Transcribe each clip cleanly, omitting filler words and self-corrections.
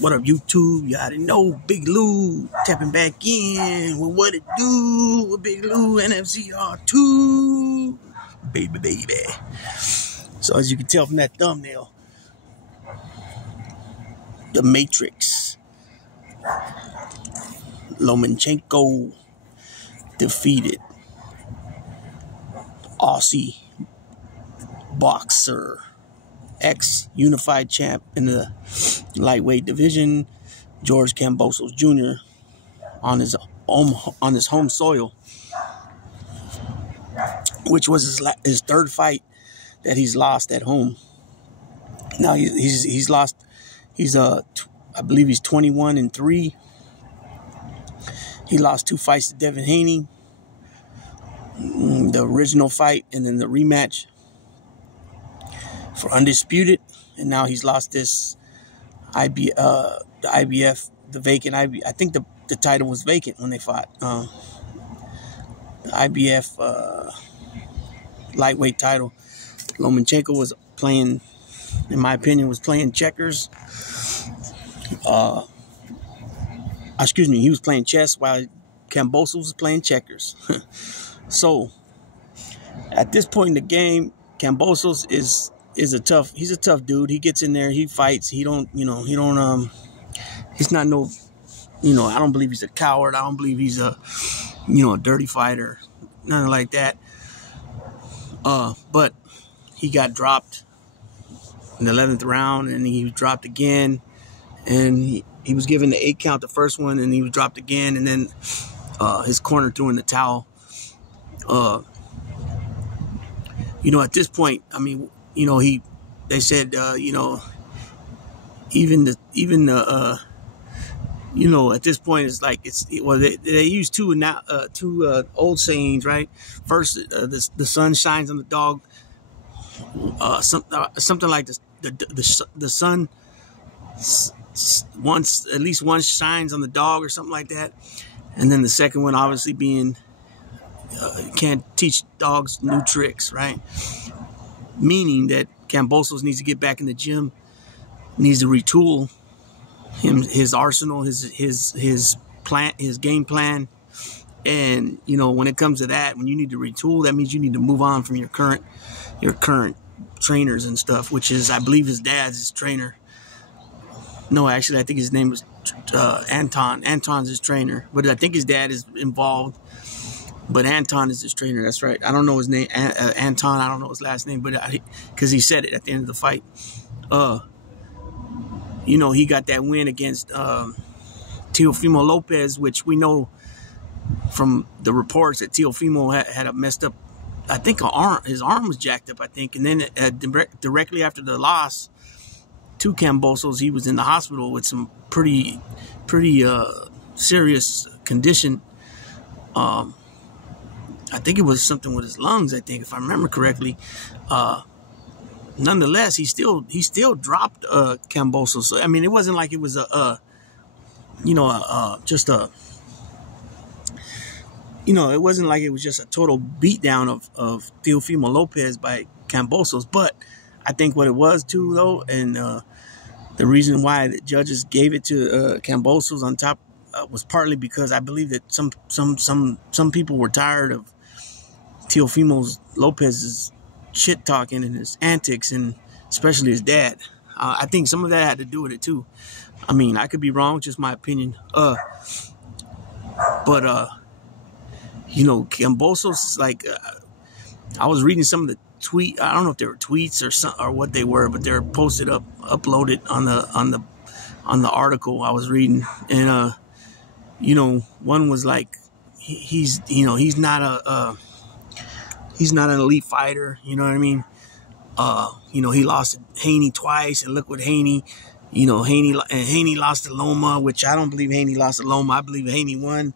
What up, YouTube? You already know Big Lou tapping back in with what it do with Big Lou NFCR2. Baby. So as you can tell from that thumbnail, the Matrix, Lomachenko defeated Aussie boxer, ex-unified champ in the lightweight division, George Kambosos Jr. on his home soil, which was his third fight that he's lost at home. Now he's lost. I believe he's 21-3. He lost 2 fights to Devin Haney, the original fight, and then the rematch for Undisputed, and now he's lost this the IBF, the vacant IBF. I think the title was vacant when they fought. The IBF lightweight title. Lomachenko was playing, in my opinion, playing checkers. Excuse me, he was playing chess while Kambosos was playing checkers. So, at this point in the game, Kambosos he's a tough dude. He gets in there, he fights. He's not I don't believe he's a coward. I don't believe he's a dirty fighter, nothing like that. But he got dropped in the 11th round, and he was dropped again, and he was given the 8 count the first one, and he was dropped again, and then his corner threw in the towel. At this point, I mean, they said, at this point, it's like, they use two old sayings, right? First, the sun shines on the dog, something like this, the sun at least once shines on the dog or something like that. And then the second one, obviously, being, you can't teach dogs new tricks, right? Meaning that Kambosos needs to get back in the gym, needs to retool his arsenal, his game plan. And when it comes to that, when you need to retool, that means you need to move on from your current trainers and stuff, which is, I believe, his dad's his trainer. No, actually, I think his name was Anton. Anton's his trainer, but I think his dad is involved. But Anton is his trainer. That's right. I don't know his name. Anton. I don't know his last name, but because he said it at the end of the fight. He got that win against Teofimo Lopez, which we know from the reports that Teofimo had a messed up. I think his arm was jacked up. I think, and then directly after the loss to Kambosos, he was in the hospital with some pretty serious condition. I think it was something with his lungs, I think, if I remember correctly. Nonetheless, he still dropped Kambosos. So, I mean, it wasn't like it was it wasn't like it was just a total beatdown of Teofimo Lopez by Kambosos. But I think what it was too, though, and the reason why the judges gave it to Kambosos on top was partly because I believe that some people were tired of Teofimo Lopez's shit talking and his antics, and especially his dad. I think some of that had to do with it too. I mean, I could be wrong, just my opinion. But Kambosos is like, I was reading some of the tweet. I don't know if they were tweets or what they were, but they're uploaded on the article I was reading, and one was like, he's not an elite fighter. You know what I mean? He lost to Haney twice, and look what Haney, Haney lost to Loma, which I don't believe Haney lost to Loma. I believe Haney won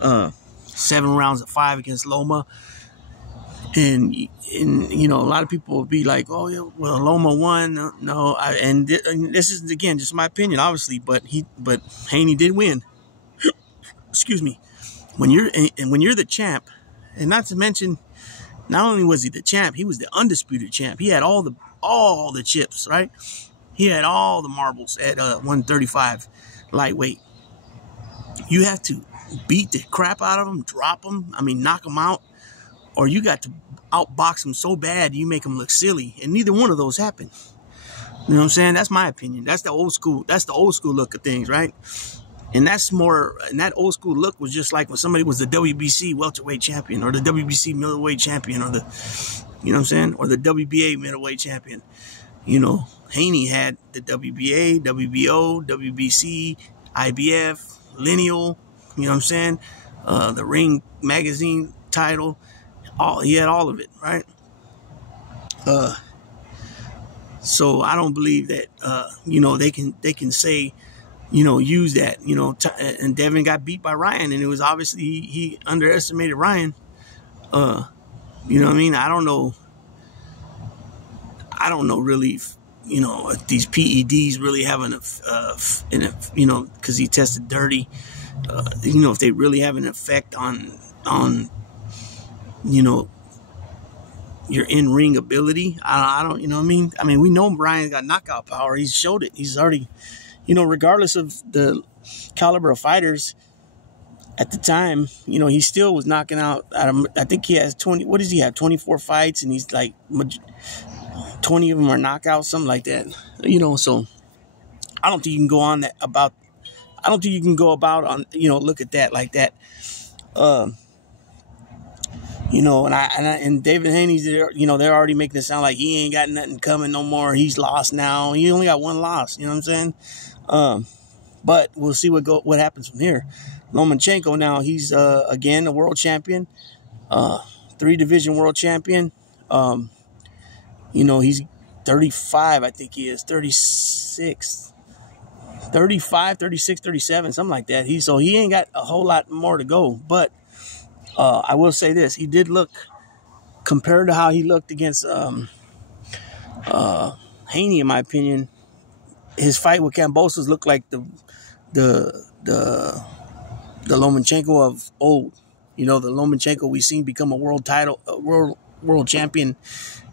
7 rounds of 5 against Loma. And a lot of people will be like, oh, yeah, well, Loma won. No, and this is, again, just my opinion, obviously, but Haney did win. Excuse me. When you're the champ, and not to mention, not only was he the champ, he was the undisputed champ. He had all the chips, right? He had all the marbles at 135 lightweight. You have to beat the crap out of him, drop him, knock him out, or you got to outbox him so bad you make him look silly. And neither one of those happened. You know what I'm saying? That's my opinion. That's the old school look of things, right? And that's more, and that old school look was just like when somebody was the WBC welterweight champion or the WBC middleweight champion or the, you know what I'm saying? Or the WBA middleweight champion. You know, Haney had the WBA, WBO, WBC, IBF, Lineal, you know what I'm saying? The Ring magazine title. He had all of it, right? So I don't believe that, you know, they can say, you know, use that, you know, and Devin got beat by Ryan, and it was obviously he underestimated Ryan. You know what I mean? I don't know really, if, you know, if these PEDs really have you know, because he tested dirty, you know, if they really have an effect on, you know, your in-ring ability. I don't, you know what I mean? We know Ryan got knockout power. He's showed it. He's already, you know, regardless of the caliber of fighters at the time, you know, he still was knocking out, I think he has 20, what does he have, 24 fights, and he's like, 20 of them are knockouts, something like that, you know, so I don't think you can go on that about, I don't think you can go about on, you know, look at that like that, you know, and David Haney's, you know, they're already making it sound like he ain't got nothing coming no more. He's lost now. He only got one loss. You know what I'm saying? But we'll see what happens from here. Lomachenko now, he's again a world champion, 3-division world champion. You know, he's 35, I think he is 36, 35, 36, 37, something like that. So he ain't got a whole lot more to go, but. I will say this: he did look, compared to how he looked against Haney, in my opinion, his fight with Kambosos looked like the Lomachenko of old. You know, the Lomachenko we seen become a world champion.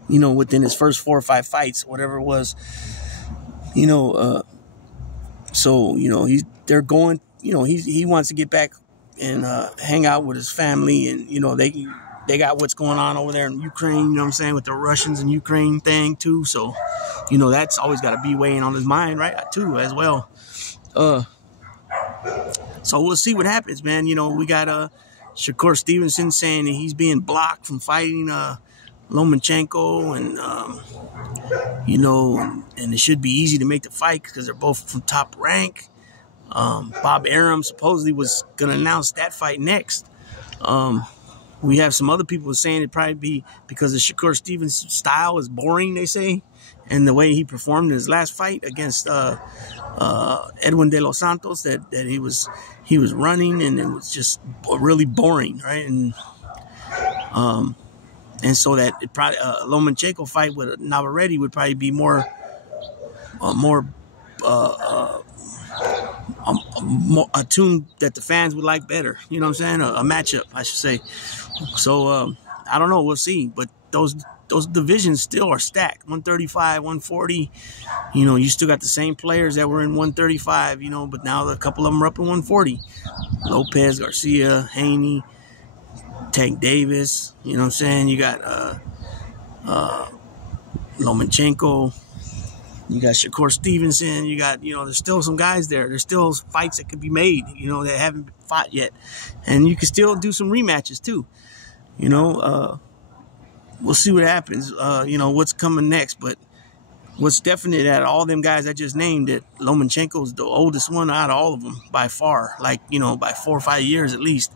You know, within his first 4 or 5 fights, whatever it was. You know, so you know they're going. You know, he wants to get back and hang out with his family, and you know they got what's going on over there in Ukraine, you know what I'm saying, with the Russians and Ukraine thing too. So, you know, that's always got to be weighing on his mind, right, too, as well. So we'll see what happens, man. You know, we got Shakur Stevenson saying that he's being blocked from fighting Lomachenko, and you know, and it should be easy to make the fight because they're both from top rank. Bob Arum supposedly was going to announce that fight next. We have some other people saying it'd probably be because of Shakur Stevens' style is boring, they say, and the way he performed in his last fight against Edwin De Los Santos, that he was running and it was just really boring, right? And so that it probably Lomachenko fight with Navarrete would probably be more a tune that the fans would like better. You know what I'm saying? A matchup, I should say. So, I don't know. We'll see. But those divisions still are stacked. 135, 140. You know, you still got the same players that were in 135, you know, but now a couple of them are up in 140. Lopez, Garcia, Haney, Tank Davis. You know what I'm saying? You got Lomachenko. You got Shakur Stevenson. You got, you know, there's still some guys there. There's still fights that could be made, you know, that haven't been fought yet. And you can still do some rematches, too. You know, we'll see what happens, you know, what's coming next. But what's definite out of all them guys I just named, that Lomachenko's the oldest one out of all of them by far. Like, you know, by 4 or 5 years at least.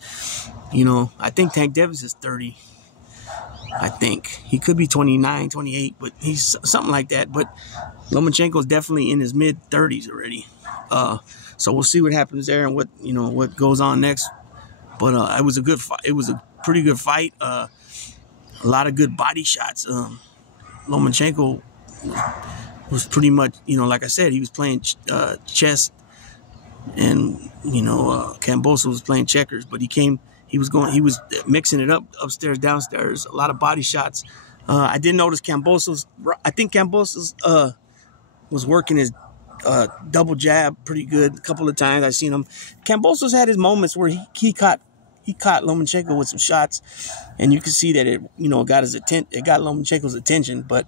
You know, I think Tank Davis is 30. I think he could be 29, 28, but he's something like that. But Lomachenko's definitely in his mid-30s already. So we'll see what happens there and what goes on next. But it was a good fight. It was a pretty good fight. A lot of good body shots. Lomachenko was pretty much, you know, like I said, he was playing chess, and you know, Kambosos was playing checkers. But he was mixing it up upstairs, downstairs, a lot of body shots. I did notice Kambosos, I think Kambosos was working his double jab pretty good a couple of times. I seen him. Kambosos had his moments where he caught Lomachenko with some shots, and you can see that it got his attention. It got Lomachenko's attention, but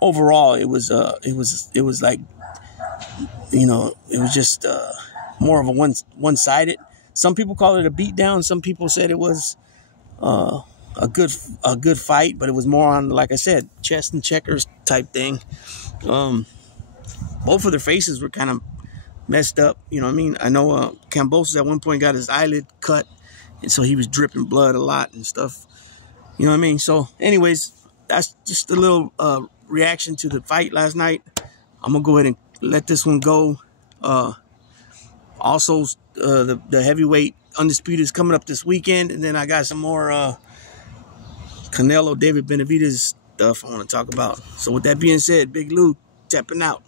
overall it was like it was just more of a one-sided. Some people call it a beatdown. Some people said it was a good fight, but it was more on, like I said, chess and checkers type thing. Both of their faces were kind of messed up. You know what I mean? I know Kambosos at one point got his eyelid cut, and so he was dripping blood a lot and stuff. You know what I mean? So, anyways, that's just a little reaction to the fight last night. I'm gonna go ahead and let this one go. Also, the heavyweight Undisputed is coming up this weekend, and then I got some more Canelo, David Benavidez stuff I want to talk about. So with that being said, Big Lou tapping out.